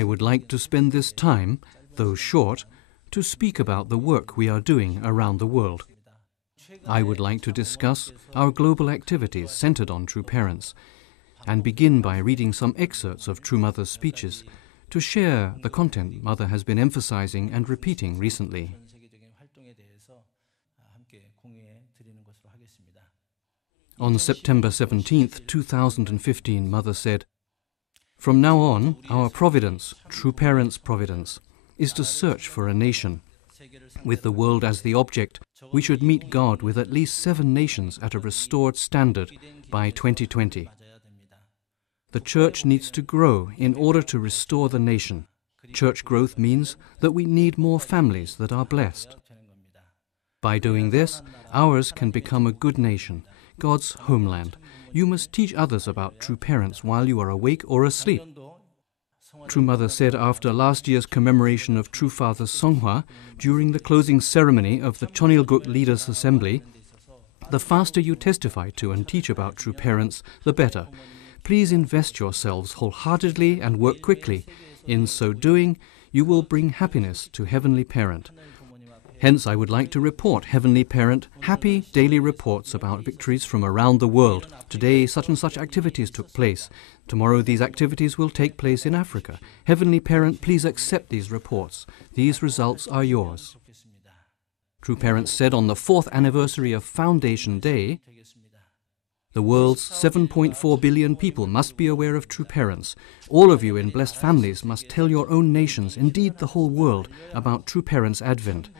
I would like to spend this time, though short, to speak about the work we are doing around the world. I would like to discuss our global activities centered on True Parents, and begin by reading some excerpts of True Mother's speeches to share the content Mother has been emphasizing and repeating recently. On September 17, 2015, Mother said, "From now on, our Providence, True Parents' Providence, is to search for a nation. With the world as the object, we should meet God with at least 7 nations at a restored standard by 2020. The Church needs to grow in order to restore the nation. Church growth means that we need more families that are blessed. By doing this, ours can become a good nation, God's homeland. You must teach others about True Parents while you are awake or asleep." True Mother said after last year's commemoration of True Father Songhwa during the closing ceremony of the Chonilguk Leaders Assembly, "The faster you testify to and teach about True Parents, the better. Please invest yourselves wholeheartedly and work quickly. In so doing, you will bring happiness to Heavenly Parent. Hence, I would like to report Heavenly Parent happy daily reports about victories from around the world. Today, such and such activities took place. Tomorrow, these activities will take place in Africa. Heavenly Parent, please accept these reports. These results are yours." True Parents said on the 4th anniversary of Foundation Day, "The world's 7.4 billion people must be aware of True Parents. All of you in blessed families must tell your own nations, indeed the whole world, about True Parents' advent.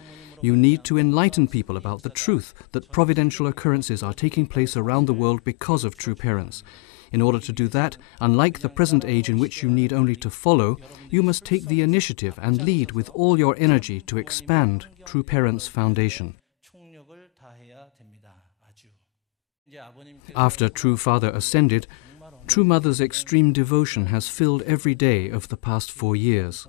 You need to enlighten people about the truth that providential occurrences are taking place around the world because of True Parents. In order to do that, unlike the present age in which you need only to follow, you must take the initiative and lead with all your energy to expand True Parents Foundation." After True Father ascended, True Mother's extreme devotion has filled every day of the past 4 years.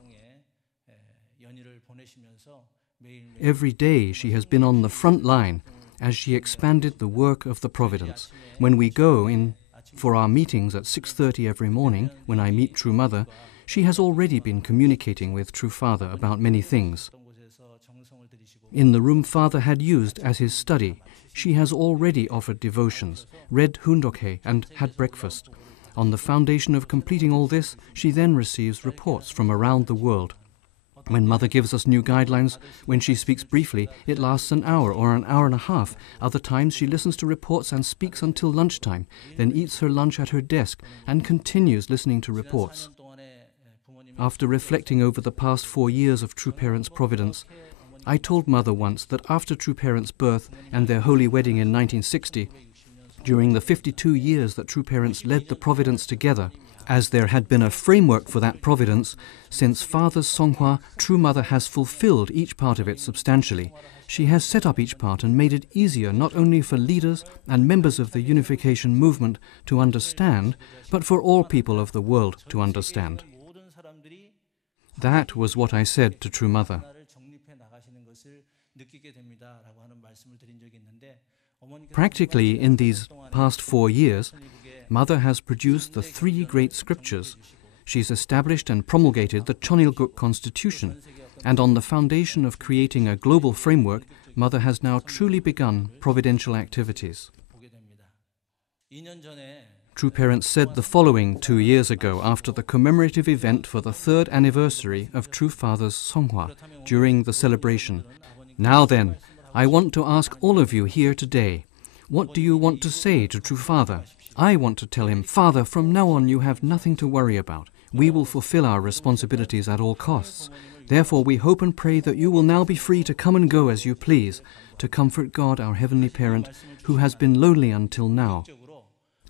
Every day she has been on the front line as she expanded the work of the Providence. When we go in for our meetings at 6:30 every morning, when I meet True Mother, she has already been communicating with True Father about many things. In the room Father had used as his study, she has already offered devotions, read Hoondokhae and had breakfast. On the foundation of completing all this, she then receives reports from around the world. When Mother gives us new guidelines, when she speaks briefly, it lasts an hour or an hour and a half. Other times she listens to reports and speaks until lunchtime, then eats her lunch at her desk and continues listening to reports. After reflecting over the past 4 years of True Parents' Providence, I told Mother once that after True Parents' birth and their holy wedding in 1960, during the 52 years that True Parents led the Providence together, as there had been a framework for that Providence, since Father Songhwa, True Mother has fulfilled each part of it substantially. She has set up each part and made it easier not only for leaders and members of the unification movement to understand, but for all people of the world to understand. That was what I said to True Mother. Practically, in these past 4 years, Mother has produced the 3 great scriptures. She's established and promulgated the Chonilguk Constitution, and on the foundation of creating a global framework, Mother has now truly begun providential activities. True Parents said the following 2 years ago after the commemorative event for the 3rd anniversary of True Father's Songhwa during the celebration. "Now then, I want to ask all of you here today, what do you want to say to True Father? I want to tell him, Father, from now on you have nothing to worry about. We will fulfill our responsibilities at all costs. Therefore we hope and pray that you will now be free to come and go as you please, to comfort God, our Heavenly Parent, who has been lonely until now."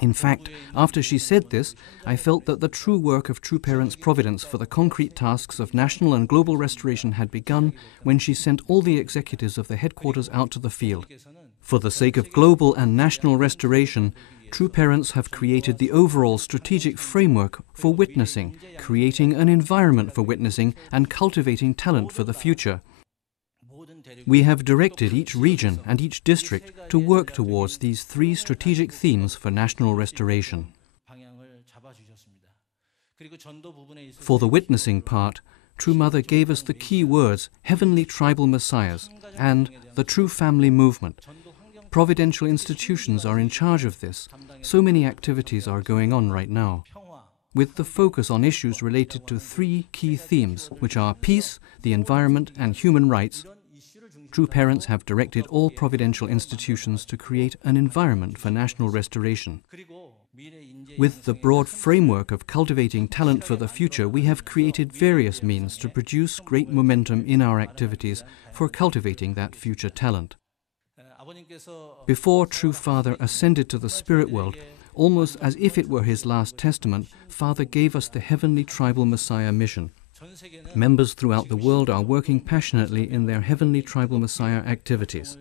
In fact, after she said this, I felt that the true work of True Parents' Providence for the concrete tasks of national and global restoration had begun when she sent all the executives of the headquarters out to the field. For the sake of global and national restoration, True Parents have created the overall strategic framework for witnessing, creating an environment for witnessing and cultivating talent for the future. We have directed each region and each district to work towards these 3 strategic themes for national restoration. For the witnessing part, True Mother gave us the key words, heavenly tribal messiahs, and the true family movement. Providential institutions are in charge of this. So many activities are going on right now, with the focus on issues related to three key themes, which are peace, the environment, and human rights. True Parents have directed all providential institutions to create an environment for national restoration. With the broad framework of cultivating talent for the future, we have created various means to produce great momentum in our activities for cultivating that future talent. Before True Father ascended to the spirit world, almost as if it were his last testament, Father gave us the Heavenly Tribal Messiah mission. Members throughout the world are working passionately in their Heavenly Tribal Messiah activities.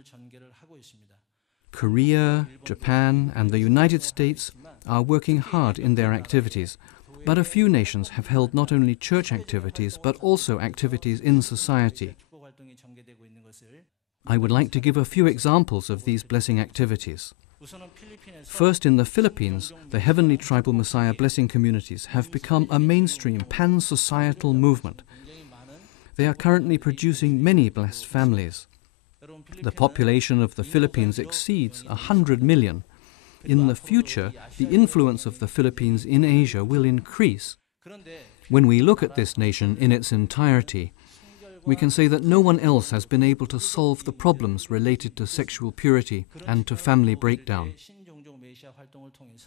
Korea, Japan, and the United States are working hard in their activities, but a few nations have held not only church activities, but also activities in society. I would like to give a few examples of these blessing activities. First, in the Philippines, the Heavenly Tribal Messiah blessing communities have become a mainstream pan-societal movement. They are currently producing many blessed families. The population of the Philippines exceeds 100 million. In the future, the influence of the Philippines in Asia will increase. When we look at this nation in its entirety, we can say that no one else has been able to solve the problems related to sexual purity and to family breakdown.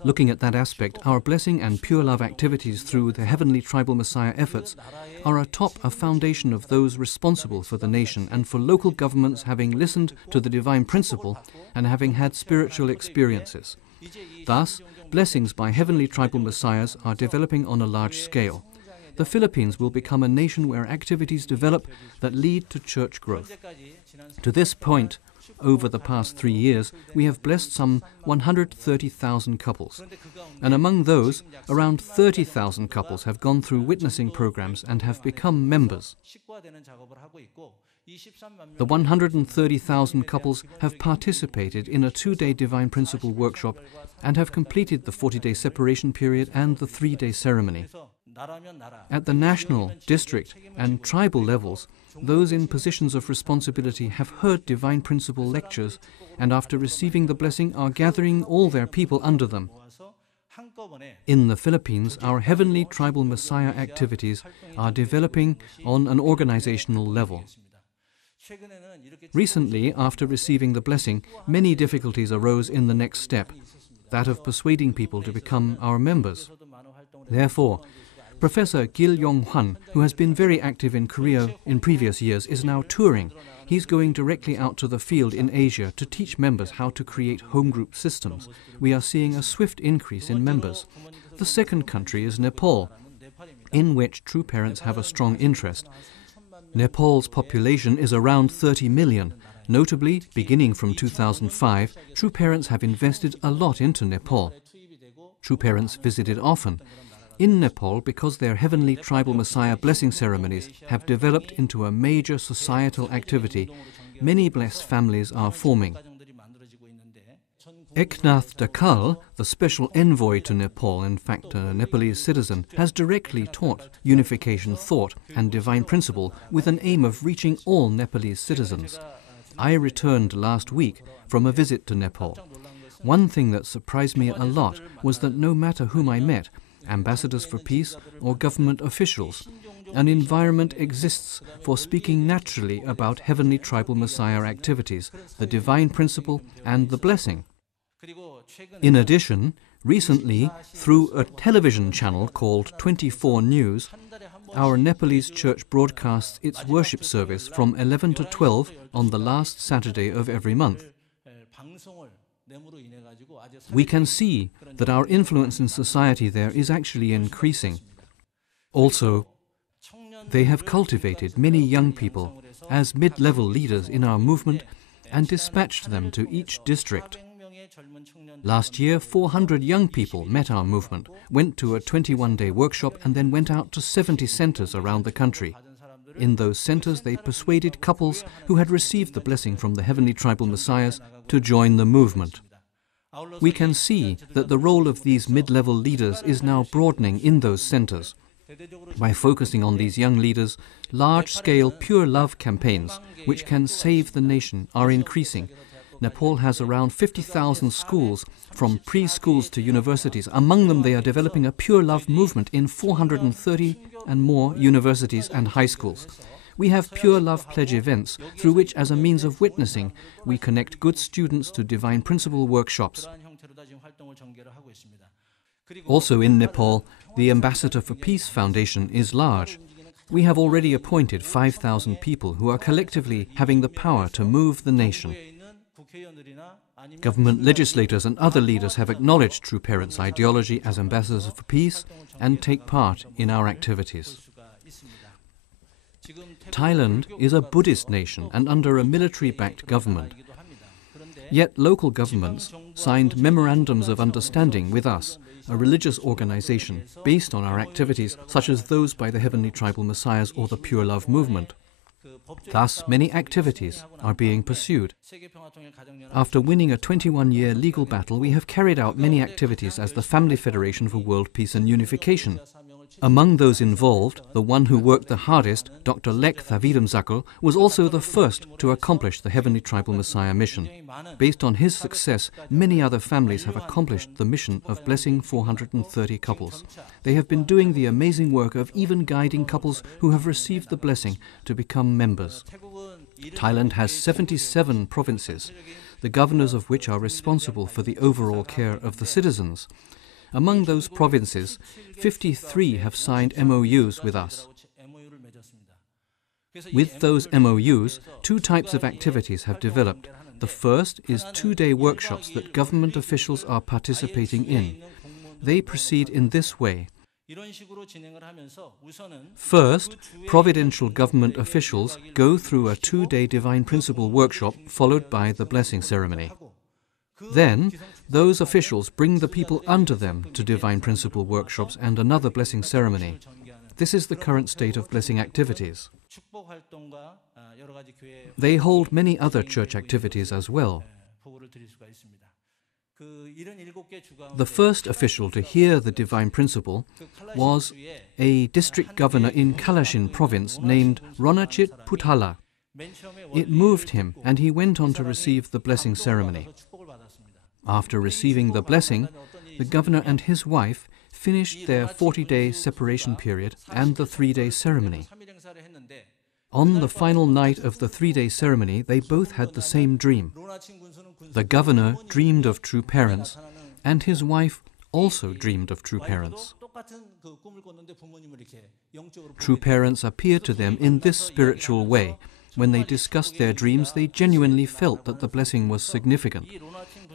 Looking at that aspect, our blessing and pure love activities through the Heavenly Tribal Messiah efforts are atop a foundation of those responsible for the nation and for local governments having listened to the divine principle and having had spiritual experiences. Thus, blessings by Heavenly Tribal Messiahs are developing on a large scale. The Philippines will become a nation where activities develop that lead to church growth. To this point, over the past 3 years, we have blessed some 130,000 couples. And among those, around 30,000 couples have gone through witnessing programs and have become members. The 130,000 couples have participated in a 2-day Divine Principle workshop and have completed the 40-day separation period and the 3-day ceremony. At the national, district, and tribal levels, those in positions of responsibility have heard Divine Principle lectures and after receiving the blessing are gathering all their people under them. In the Philippines, our Heavenly Tribal Messiah activities are developing on an organizational level. Recently, after receiving the blessing, many difficulties arose in the next step, that of persuading people to become our members. Therefore, Professor Gil Yong-hwan, who has been very active in Korea in previous years, is now touring. He's going directly out to the field in Asia to teach members how to create home group systems. We are seeing a swift increase in members. The second country is Nepal, in which True Parents have a strong interest. Nepal's population is around 30 million. Notably, beginning from 2005, True Parents have invested a lot into Nepal. True Parents visited often. In Nepal, because their Heavenly Tribal Messiah blessing ceremonies have developed into a major societal activity, many blessed families are forming. Eknath Dakal, the special envoy to Nepal, in fact a Nepalese citizen, has directly taught unification thought and divine principle with an aim of reaching all Nepalese citizens. I returned last week from a visit to Nepal. One thing that surprised me a lot was that no matter whom I met, ambassadors for peace or government officials, an environment exists for speaking naturally about Heavenly Tribal Messiah activities, the divine principle and the blessing. In addition, recently, through a television channel called 24 News, our Nepalese church broadcasts its worship service from 11 to 12 on the last Saturday of every month. We can see that our influence in society there is actually increasing. Also, they have cultivated many young people as mid-level leaders in our movement and dispatched them to each district. Last year, 400 young people met our movement, went to a 21-day workshop and then went out to 70 centers around the country. In those centers, they persuaded couples who had received the blessing from the Heavenly Tribal Messiahs to join the movement. We can see that the role of these mid-level leaders is now broadening in those centers. By focusing on these young leaders, large-scale pure love campaigns, which can save the nation, are increasing. Nepal has around 50,000 schools, from preschools to universities. Among them, they are developing a pure love movement in 430 and more universities and high schools. We have Pure Love Pledge events, through which, as a means of witnessing, we connect good students to Divine Principle workshops. Also in Nepal, the Ambassador for Peace Foundation is large. We have already appointed 5,000 people who are collectively having the power to move the nation. Government legislators and other leaders have acknowledged True Parents' ideology as ambassadors for peace and take part in our activities. Thailand is a Buddhist nation and under a military-backed government. Yet local governments signed memorandums of understanding with us, a religious organization based on our activities such as those by the Heavenly Tribal Messiahs or the Pure Love movement. Thus, many activities are being pursued. After winning a 21-year legal battle, we have carried out many activities as the Family Federation for World Peace and Unification. Among those involved, the one who worked the hardest, Dr. Lek Thaviramzakul, was also the first to accomplish the Heavenly Tribal Messiah mission. Based on his success, many other families have accomplished the mission of blessing 430 couples. They have been doing the amazing work of even guiding couples who have received the blessing to become members. Thailand has 77 provinces, the governors of which are responsible for the overall care of the citizens. Among those provinces, 53 have signed MOUs with us. With those MOUs, two types of activities have developed. The first is 2-day workshops that government officials are participating in. They proceed in this way. First, providential government officials go through a 2-day Divine Principle workshop followed by the blessing ceremony. Then, those officials bring the people under them to Divine Principle workshops and another blessing ceremony. This is the current state of blessing activities. They hold many other church activities as well. The first official to hear the Divine Principle was a district governor in Kalashin province named Ronachit Puthala. It moved him and he went on to receive the blessing ceremony. After receiving the blessing, the governor and his wife finished their 40-day separation period and the 3-day ceremony. On the final night of the 3-day ceremony, they both had the same dream. The governor dreamed of True Parents, and his wife also dreamed of True Parents. True Parents appeared to them in this spiritual way. When they discussed their dreams, they genuinely felt that the blessing was significant.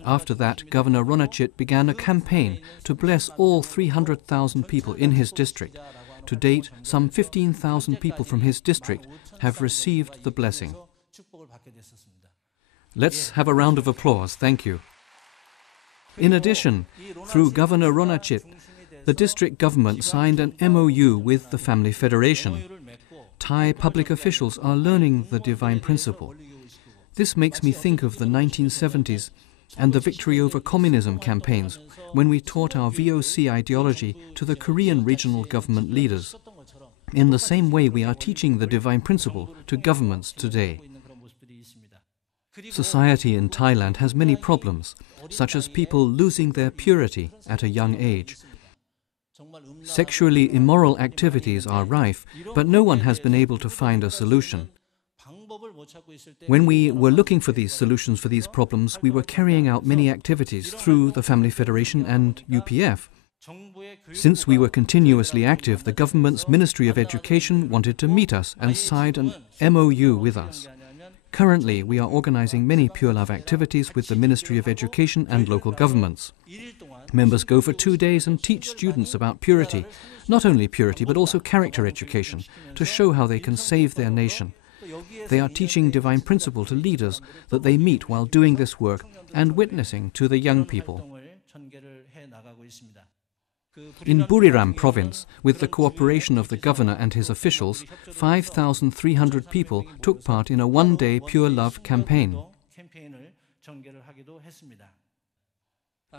After that, Governor Ronachit began a campaign to bless all 300,000 people in his district. To date, some 15,000 people from his district have received the blessing. Let's have a round of applause. Thank you. In addition, through Governor Ronachit, the district government signed an MOU with the Family Federation. Thai public officials are learning the Divine Principle. This makes me think of the 1970s and the Victory over Communism campaigns, when we taught our VOC ideology to the Korean regional government leaders. In the same way, we are teaching the Divine Principle to governments today. Society in Thailand has many problems, such as people losing their purity at a young age. Sexually immoral activities are rife, but no one has been able to find a solution. When we were looking for these solutions for these problems, we were carrying out many activities through the Family Federation and UPF. Since we were continuously active, the government's Ministry of Education wanted to meet us and signed an MOU with us. Currently, we are organizing many Pure Love activities with the Ministry of Education and local governments. Members go for 2 days and teach students about purity, not only purity but also character education, to show how they can save their nation. They are teaching Divine Principle to leaders that they meet while doing this work and witnessing to the young people. In Buriram province, with the cooperation of the governor and his officials, 5,300 people took part in a 1-day Pure Love campaign.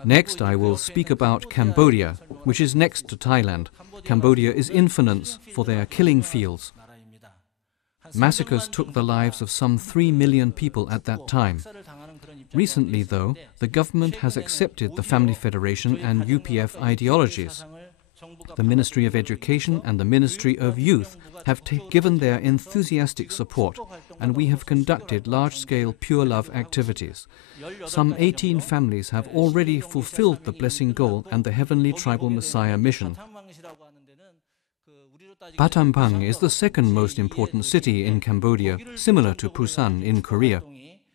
Next, I will speak about Cambodia, which is next to Thailand. Cambodia is infamous for their killing fields. Massacres took the lives of some 3 million people at that time. Recently, though, the government has accepted the Family Federation and UPF ideologies. The Ministry of Education and the Ministry of Youth have given their enthusiastic support, and we have conducted large-scale Pure Love activities. Some 18 families have already fulfilled the blessing goal and the Heavenly Tribal Messiah mission. Battambang is the second most important city in Cambodia, similar to Busan in Korea.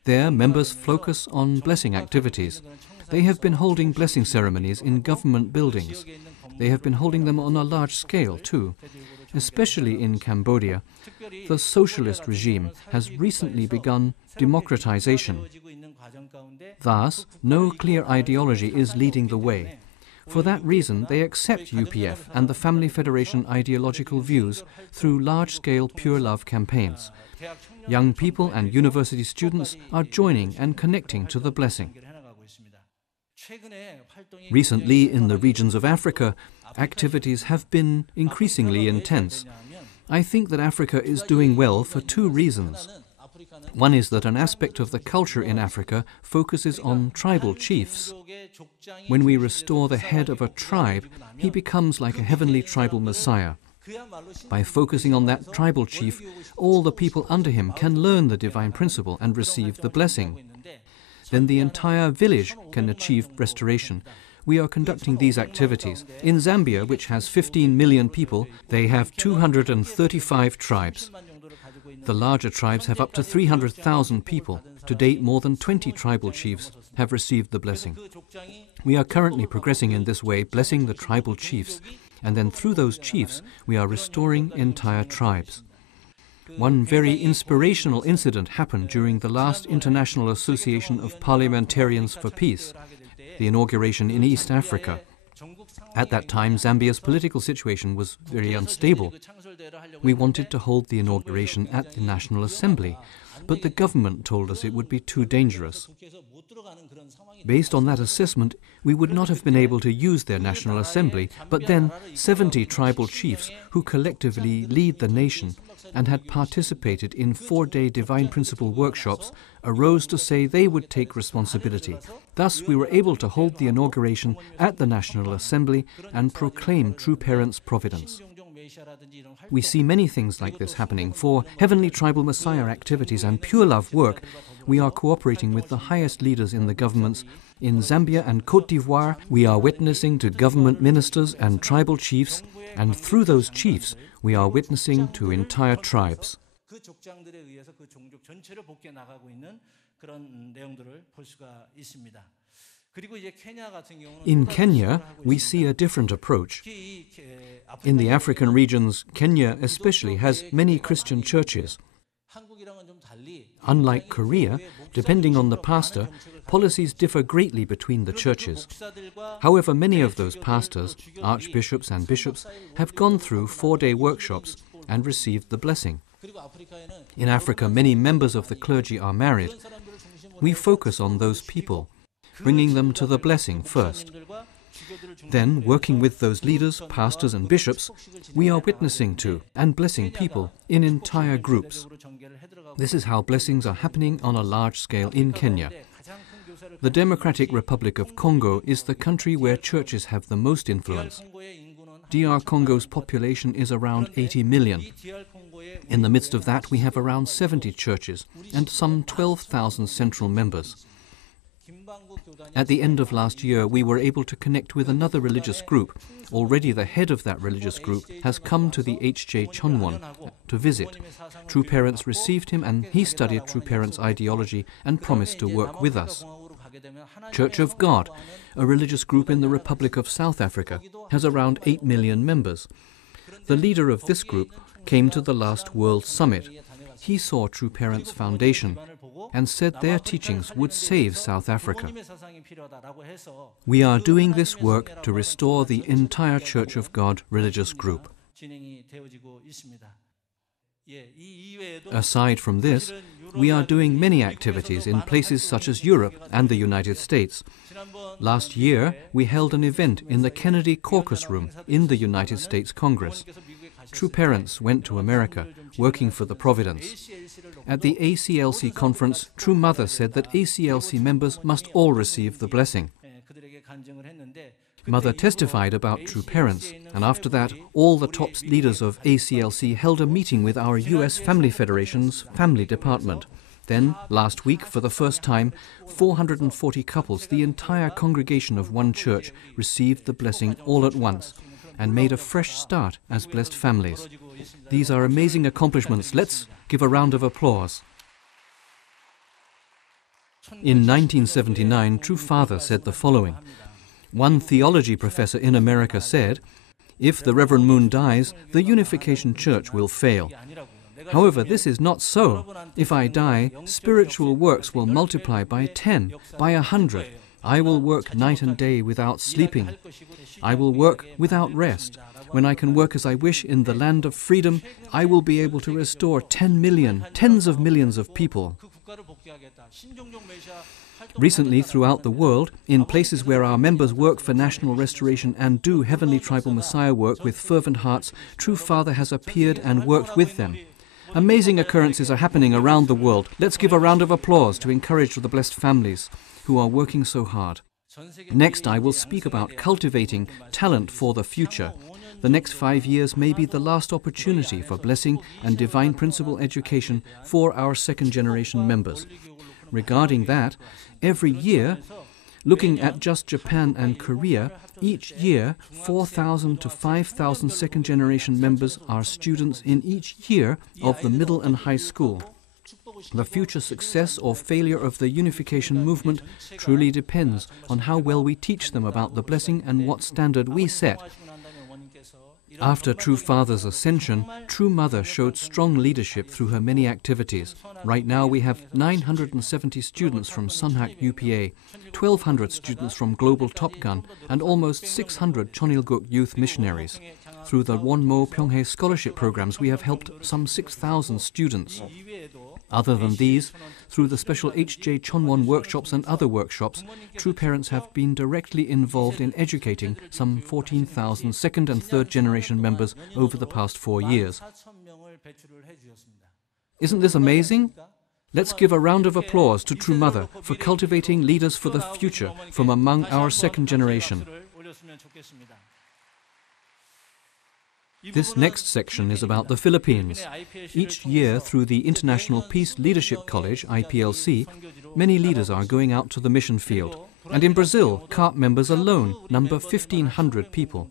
There, members focus on blessing activities. They have been holding blessing ceremonies in government buildings. They have been holding them on a large scale, too. Especially in Cambodia, the socialist regime has recently begun democratization. Thus, no clear ideology is leading the way. For that reason, they accept UPF and the Family Federation ideological views through large-scale Pure Love campaigns. Young people and university students are joining and connecting to the blessing. Recently, in the regions of Africa, activities have been increasingly intense. I think that Africa is doing well for two reasons. One is that an aspect of the culture in Africa focuses on tribal chiefs. When we restore the head of a tribe, he becomes like a heavenly tribal messiah. By focusing on that tribal chief, all the people under him can learn the divine principle and receive the blessing. Then the entire village can achieve restoration. We are conducting these activities. In Zambia, which has 15 million people, they have 235 tribes. The larger tribes have up to 300,000 people. To date, more than 20 tribal chiefs have received the blessing. We are currently progressing in this way, blessing the tribal chiefs, and then through those chiefs, we are restoring entire tribes. One very inspirational incident happened during the last International Association of Parliamentarians for Peace, the inauguration in East Africa. At that time, Zambia's political situation was very unstable. We wanted to hold the inauguration at the National Assembly, but the government told us it would be too dangerous. Based on that assessment, we would not have been able to use their National Assembly, but then 70 tribal chiefs who collectively lead the nation and had participated in 4-day Divine Principle workshops arose to say they would take responsibility. Thus, we were able to hold the inauguration at the National Assembly and proclaim True Parents' Providence. We see many things like this happening. For Heavenly Tribal Messiah activities and Pure Love work, we are cooperating with the highest leaders in the governments. In Zambia and Côte d'Ivoire, we are witnessing to government ministers and tribal chiefs, and through those chiefs, we are witnessing to entire tribes. In Kenya, we see a different approach. In the African regions, Kenya especially has many Christian churches. Unlike Korea, depending on the pastor, policies differ greatly between the churches. However, many of those pastors, archbishops and bishops, have gone through 4-day workshops and received the blessing. In Africa, many members of the clergy are married. We focus on those people, bringing them to the blessing first. Then, working with those leaders, pastors and bishops, we are witnessing to and blessing people in entire groups. This is how blessings are happening on a large scale in Kenya. The Democratic Republic of Congo is the country where churches have the most influence. DR Congo's population is around 80 million. In the midst of that, we have around 70 churches and some 12,000 central members. At the end of last year, we were able to connect with another religious group. Already the head of that religious group has come to the H.J. Chonwon to visit. True Parents received him and he studied True Parents' ideology and promised to work with us. Church of God, a religious group in the Republic of South Africa, has around 8 million members. The leader of this group came to the last World Summit. He saw True Parents Foundation and said their teachings would save South Africa. We are doing this work to restore the entire Church of God religious group. Aside from this, we are doing many activities in places such as Europe and the United States. Last year, we held an event in the Kennedy Caucus Room in the United States Congress. True Parents went to America, working for the Providence. At the ACLC conference, True Mother said that ACLC members must all receive the blessing. Mother testified about True Parents, and after that, all the top leaders of ACLC held a meeting with our U.S. Family Federation's Family Department. Then, last week, for the first time, 440 couples, the entire congregation of one church, received the blessing all at once and made a fresh start as blessed families. These are amazing accomplishments. Let's give a round of applause. In 1979, True Father said the following. One theology professor in America said, "If the Reverend Moon dies, the Unification Church will fail. However, this is not so. If I die, spiritual works will multiply by 10, by 100. I will work night and day without sleeping. I will work without rest. When I can work as I wish in the land of freedom, I will be able to restore 10 million, tens of millions of people." Recently, throughout the world, in places where our members work for national restoration and do Heavenly Tribal Messiah work with fervent hearts, True Father has appeared and worked with them. Amazing occurrences are happening around the world. Let's give a round of applause to encourage the blessed families who are working so hard. Next, I will speak about cultivating talent for the future. The next 5 years may be the last opportunity for blessing and divine principle education for our second-generation members. Regarding that, every year, looking at just Japan and Korea, each year 4,000 to 5,000 second-generation members are students in each year of the middle and high school. The future success or failure of the unification movement truly depends on how well we teach them about the blessing and what standard we set. After True Father's ascension, True Mother showed strong leadership through her many activities. Right now we have 970 students from Sunhak UPA, 1,200 students from Global Top Gun, and almost 600 Chonilguk youth missionaries. Through the Wonmo Pyonghae scholarship programs, we have helped some 6,000 students. Other than these, through the special H.J. Chonwon workshops and other workshops, True Parents have been directly involved in educating some 14,000 second and third generation members over the past 4 years. Isn't this amazing? Let's give a round of applause to True Mother for cultivating leaders for the future from among our second generation. This next section is about the Philippines. Each year, through the International Peace Leadership College, IPLC, many leaders are going out to the mission field. And in Brazil, CARP members alone number 1,500 people.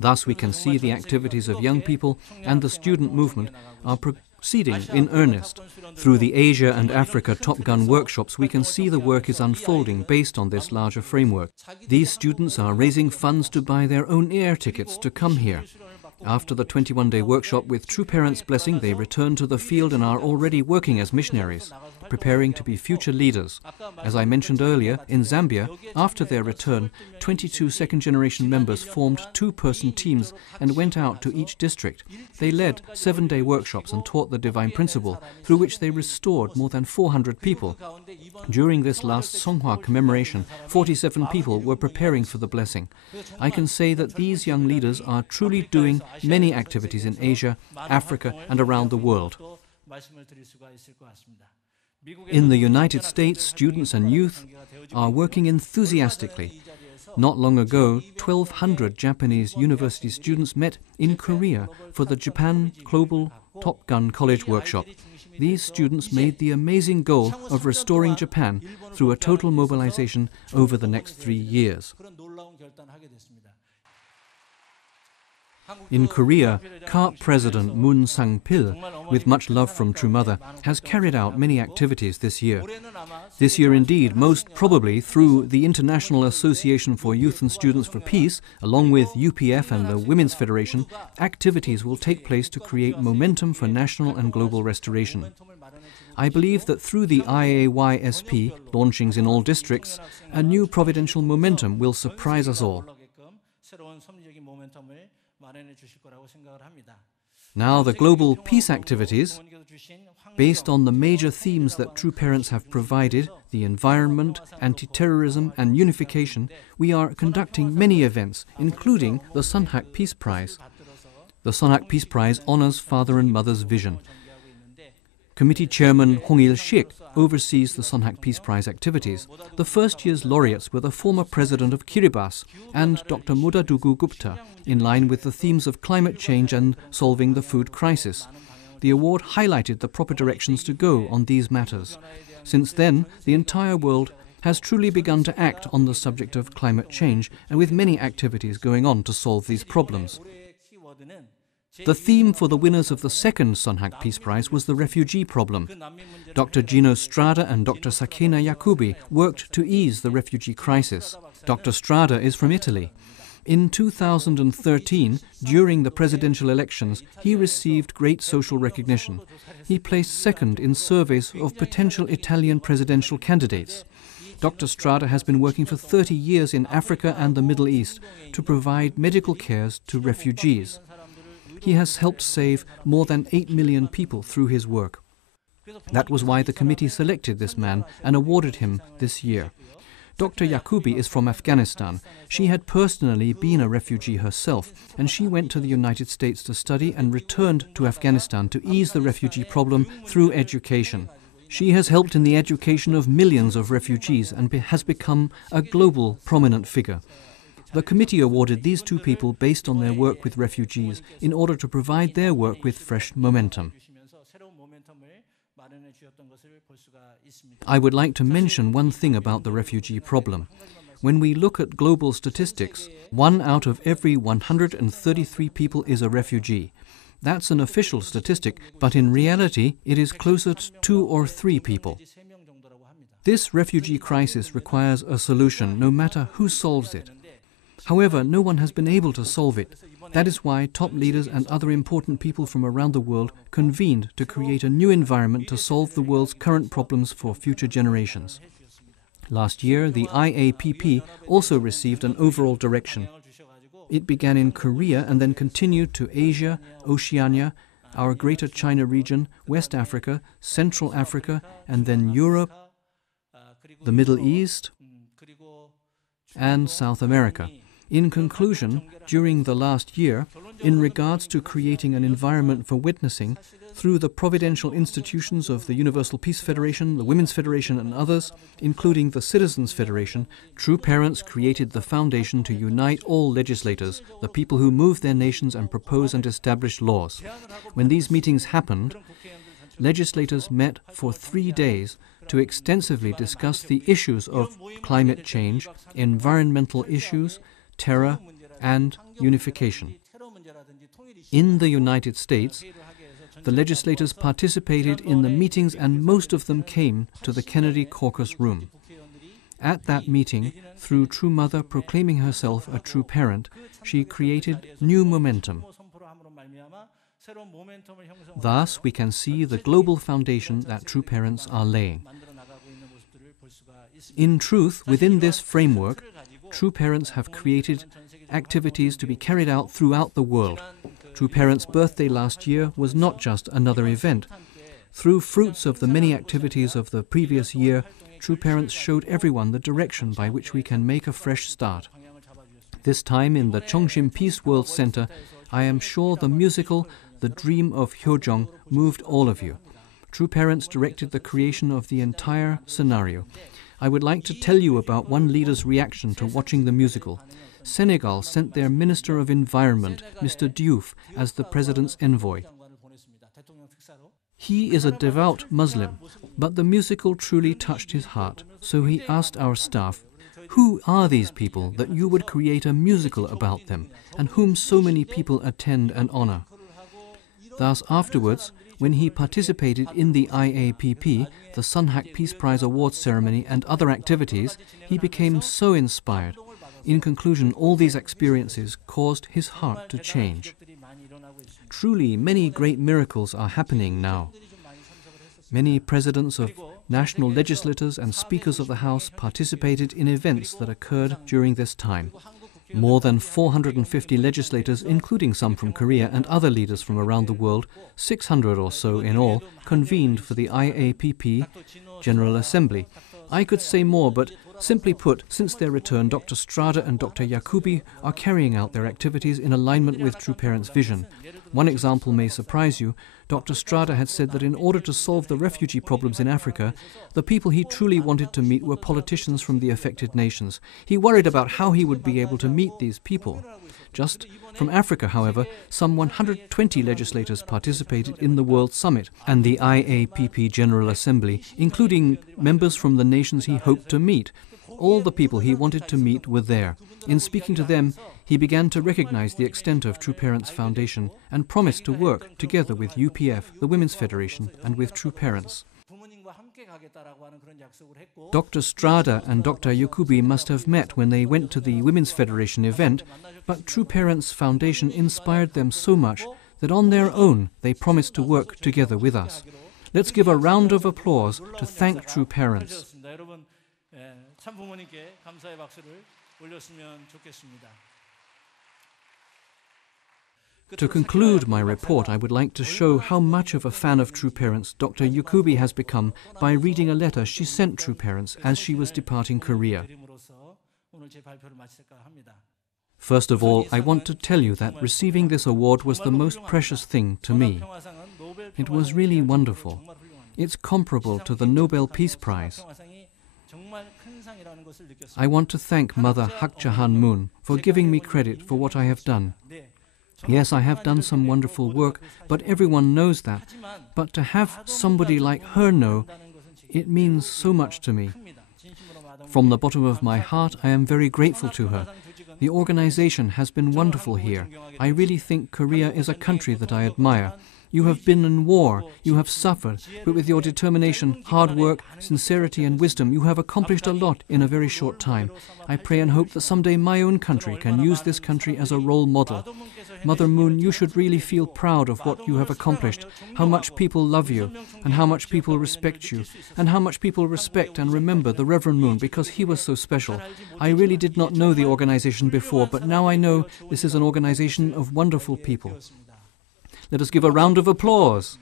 Thus, we can see the activities of young people and the student movement are proceeding in earnest. Through the Asia and Africa Top Gun workshops, we can see the work is unfolding based on this larger framework. These students are raising funds to buy their own air tickets to come here. After the 21-day workshop with True Parents' blessing, they return to the field and are already working as missionaries, preparing to be future leaders. As I mentioned earlier, in Zambia, after their return, 22 second-generation members formed 2-person teams and went out to each district. They led 7-day workshops and taught the divine principle, through which they restored more than 400 people. During this last Songhwa commemoration, 47 people were preparing for the blessing. I can say that these young leaders are truly doing many activities in Asia, Africa, and around the world. In the United States, students and youth are working enthusiastically. Not long ago, 1,200 Japanese university students met in Korea for the Japan Global Top Gun College workshop. These students made the amazing goal of restoring Japan through a total mobilization over the next 3 years. In Korea, CARP President Moon Sang-pil, with much love from True Mother, has carried out many activities this year. This year indeed, most probably through the International Association for Youth and Students for Peace, along with UPF and the Women's Federation, activities will take place to create momentum for national and global restoration. I believe that through the IAYSP, launchings in all districts, a new providential momentum will surprise us all. Now the global peace activities, based on the major themes that True Parents have provided, the environment, anti-terrorism and unification, we are conducting many events, including the Sunhak Peace Prize. The Sunhak Peace Prize honors father and mother's vision. Committee Chairman Hong Il-shik oversees the Sunhak Peace Prize activities. The first year's laureates were the former president of Kiribati and Dr. Mudadugu Gupta, in line with the themes of climate change and solving the food crisis. The award highlighted the proper directions to go on these matters. Since then, the entire world has truly begun to act on the subject of climate change, and with many activities going on to solve these problems. The theme for the winners of the second Sunhak Peace Prize was the refugee problem. Dr. Gino Strada and Dr. Sakina Yakubi worked to ease the refugee crisis. Dr. Strada is from Italy. In 2013, during the presidential elections, he received great social recognition. He placed second in surveys of potential Italian presidential candidates. Dr. Strada has been working for 30 years in Africa and the Middle East to provide medical cares to refugees. He has helped save more than 8 million people through his work. That was why the committee selected this man and awarded him this year. Dr. Yakubi is from Afghanistan. She had personally been a refugee herself, and she went to the United States to study and returned to Afghanistan to ease the refugee problem through education. She has helped in the education of millions of refugees and has become a global prominent figure. The committee awarded these two people based on their work with refugees in order to provide their work with fresh momentum. I would like to mention one thing about the refugee problem. When we look at global statistics, 1 out of every 133 people is a refugee. That's an official statistic, but in reality it is closer to 2 or 3 people. This refugee crisis requires a solution, no matter who solves it. However, no one has been able to solve it. That is why top leaders and other important people from around the world convened to create a new environment to solve the world's current problems for future generations. Last year, the IAPP also received an overall direction. It began in Korea and then continued to Asia, Oceania, our Greater China region, West Africa, Central Africa, and then Europe, the Middle East, and South America. In conclusion, during the last year, in regards to creating an environment for witnessing, through the providential institutions of the Universal Peace Federation, the Women's Federation and others, including the Citizens Federation, True Parents created the foundation to unite all legislators, the people who move their nations and propose and establish laws. When these meetings happened, legislators met for 3 days to extensively discuss the issues of climate change, environmental issues, terror, and unification. In the United States, the legislators participated in the meetings and most of them came to the Kennedy Caucus Room. At that meeting, through True Mother proclaiming herself a true parent, she created new momentum. Thus, we can see the global foundation that True Parents are laying. In truth, within this framework, True Parents have created activities to be carried out throughout the world. True Parents' birthday last year was not just another event. Through fruits of the many activities of the previous year, True Parents showed everyone the direction by which we can make a fresh start. This time in the Cheongshim Peace World Center, I am sure the musical The Dream of Hyojong moved all of you. True Parents directed the creation of the entire scenario. I would like to tell you about one leader's reaction to watching the musical. Senegal sent their Minister of Environment, Mr. Diouf, as the President's envoy. He is a devout Muslim, but the musical truly touched his heart, so he asked our staff, "Who are these people that you would create a musical about them, and whom so many people attend and honor?" Thus, afterwards, when he participated in the IAPP, the Sunhak Peace Prize Awards ceremony and other activities, he became so inspired. In conclusion, all these experiences caused his heart to change. Truly, many great miracles are happening now. Many presidents of national legislators and speakers of the House participated in events that occurred during this time. More than 450 legislators, including some from Korea and other leaders from around the world, 600 or so in all, convened for the IAPP General Assembly. I could say more, but simply put, since their return, Dr. Strada and Dr. Jacobi are carrying out their activities in alignment with True Parents' vision. One example may surprise you. Dr. Strada had said that in order to solve the refugee problems in Africa, the people he truly wanted to meet were politicians from the affected nations. He worried about how he would be able to meet these people. Just from Africa, however, some 120 legislators participated in the World Summit and the IAPP General Assembly, including members from the nations he hoped to meet. All the people he wanted to meet were there. In speaking to them, he began to recognize the extent of True Parents Foundation and promised to work together with UPF, the Women's Federation, and with True Parents. Dr. Strada and Dr. Jacobi must have met when they went to the Women's Federation event, but True Parents Foundation inspired them so much that on their own they promised to work together with us. Let's give a round of applause to thank True Parents. To conclude my report, I would like to show how much of a fan of True Parents Dr. Jacobi has become by reading a letter she sent True Parents as she was departing Korea. First of all, I want to tell you that receiving this award was the most precious thing to me. It was really wonderful. It's comparable to the Nobel Peace Prize. I want to thank Mother Hak Jahan Moon for giving me credit for what I have done. Yes, I have done some wonderful work, but everyone knows that. But to have somebody like her know, it means so much to me. From the bottom of my heart, I am very grateful to her. The organization has been wonderful here. I really think Korea is a country that I admire. You have been in war, you have suffered, but with your determination, hard work, sincerity and wisdom, you have accomplished a lot in a very short time. I pray and hope that someday my own country can use this country as a role model. Mother Moon, you should really feel proud of what you have accomplished, how much people love you, and how much people respect you, and how much people respect and remember the Reverend Moon because he was so special. I really did not know the organization before, but now I know this is an organization of wonderful people. Let us give a round of applause.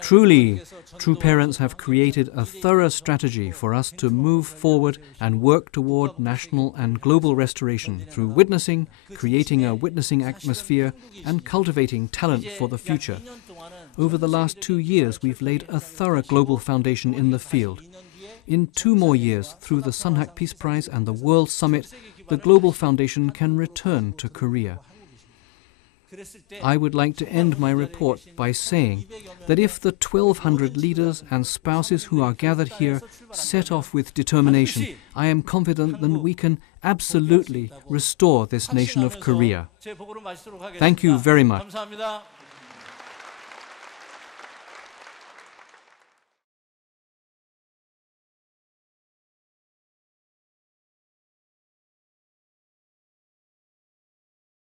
Truly, True Parents have created a thorough strategy for us to move forward and work toward national and global restoration through witnessing, creating a witnessing atmosphere, and cultivating talent for the future. Over the last 2 years, we've laid a thorough global foundation in the field. In 2 more years, through the Sunhak Peace Prize and the World Summit, the Global Foundation can return to Korea. I would like to end my report by saying that if the 1,200 leaders and spouses who are gathered here set off with determination, I am confident that we can absolutely restore this nation of Korea. Thank you very much.